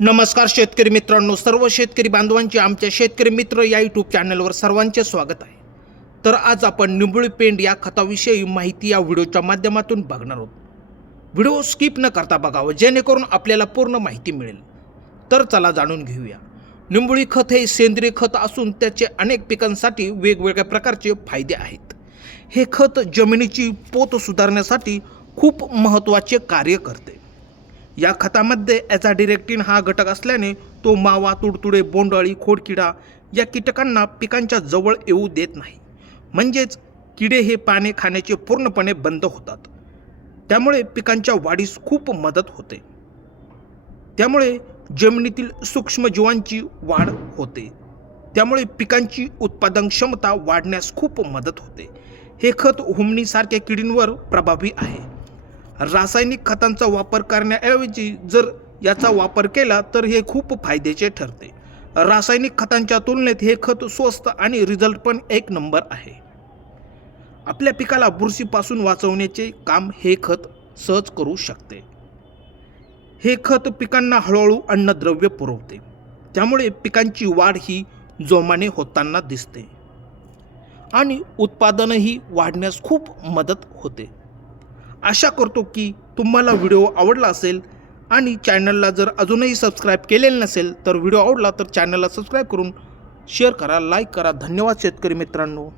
नमस्कार शेतकरी मित्रांनो, सर्व शेतकरी बांधवांचे आमच्या शेतकरी मित्र या यूट्यूब चॅनलवर सर्वांचे स्वागत आहे। तर आज आपण निंबोळी पेंड या खताविषयी माहिती या व्हिडिओच्या माध्यमातून बघणार आहोत। व्हिडिओ स्किप न करता बघावा जेणेकरून आपल्याला पूर्ण माहिती मिळेल। तर चला जाणून घेऊया। निंबोळी खत हे सेंद्रिय खत असून त्याचे अनेक पिकांसाठी वेगवेगळ्या प्रकारचे फायदे आहेत। हे खत जमिनीची पोत सुधारण्यासाठी खूप महत्त्वाचे कार्य करते। या खतामध्ये ॲझाडिरेक्टिन हा घटक असल्याने तो मावा, तुडतुडे, बोंडअळी, खोडकिडा या कीटकांना पिकांच्या जवळ येऊ देत नाही। म्हणजेच किडे हे पाने खाण्याचे पूर्णपणे बंद होतात। त्यामुळे पिकांच्या वाढीस खूप मदत होते। त्यामुळे जमिनीतील सूक्ष्मजीवांची वाढ होते। त्यामुळे पिकांची उत्पादन क्षमता वाढण्यास खूप मदत होते। हे खत हुमणीसारख्या किडींवर प्रभावी आहे। रासायनिक खतांचा वापर करण्याऐवजी जर याचा वापर केला तर हे खूप फायद्याचे ठरते। रासायनिक खतांच्या तुलनेत हे खत स्वस्त आणि रिझल्ट पण एक नंबर आहे। आपल्या पिकाला बुरशीपासून वाचवण्याचे काम हे खत सहज करू शकते। हे खत पिकांना हळूहळू अन्नद्रव्य पुरवते। त्यामुळे पिकांची वाढ ही जोमाने होताना दिसते आणि उत्पादनही वाढण्यास खूप मदत होते। आशा करतो की तुम्हाला व्हिडिओ आवडला असेल आणि चॅनलला जर अजूनही सबस्क्राईब केलेलं नसेल तर व्हिडिओ आवडला तर चॅनलला सबस्क्राईब करून शेअर करा, लाईक करा। धन्यवाद शेतकरी मित्रांनो।